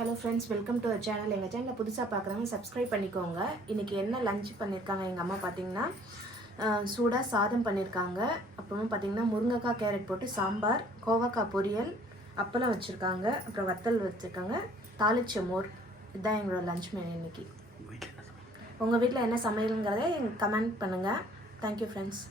Hello friends, welcome to our channel. எங்கள் சேனலை புதுசாக பார்க்குறவங்க சப்ஸ்கிரைப் பண்ணிக்கோங்க. இன்றைக்கி என்ன லஞ்ச் பண்ணியிருக்காங்க எங்கள் அம்மா பார்த்திங்கன்னா, சூடாக சாதம் பண்ணியிருக்காங்க. அப்புறமா பார்த்திங்கன்னா முருங்கைக்காய் கேரட் போட்டு சாம்பார், கோவக்காய் பொரியல், அப்பளம் வச்சுருக்காங்க, அப்புறம் வத்தல் வச்சுருக்காங்க, தாளிச்ச மோர். இதுதான் எங்களோட லஞ்ச் மெனு இன்றைக்கி. உங்கள் வீட்டில் என்ன சமையலுங்கிறத எனக்கு கமெண்ட் பண்ணுங்கள். Thank you friends.